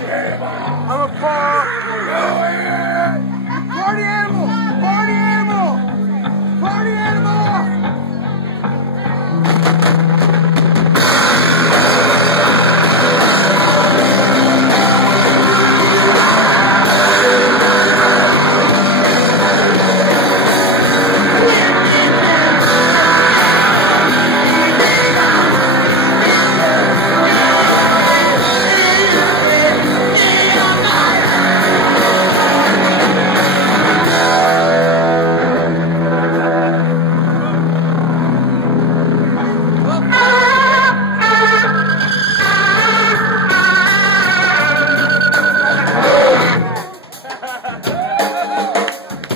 I'm a party animal! Party animal! Party animal!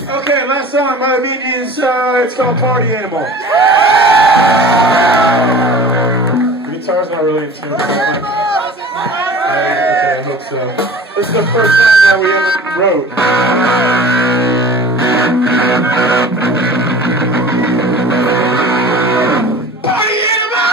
Okay, last song by the Bee Gees, it's called Party Animal. The guitar's not really in tune. I hope so. This is the first song that we ever wrote. Party Animal!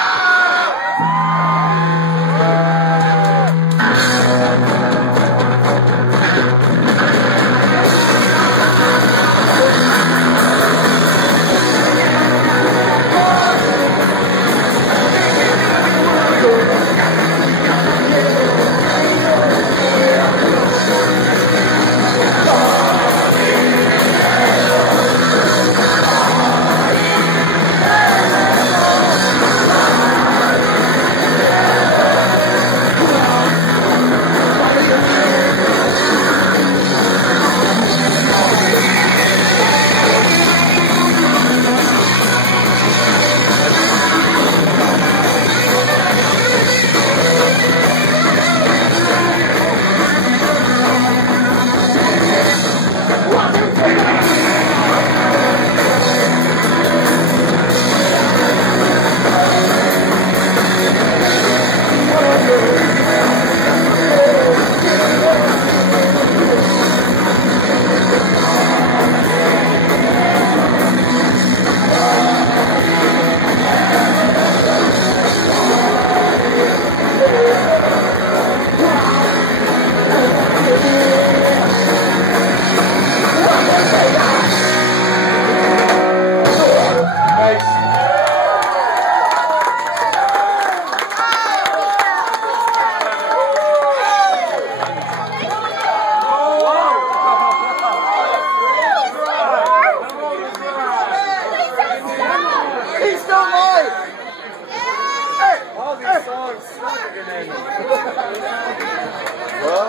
He's still alive! All these songs suck again. Well,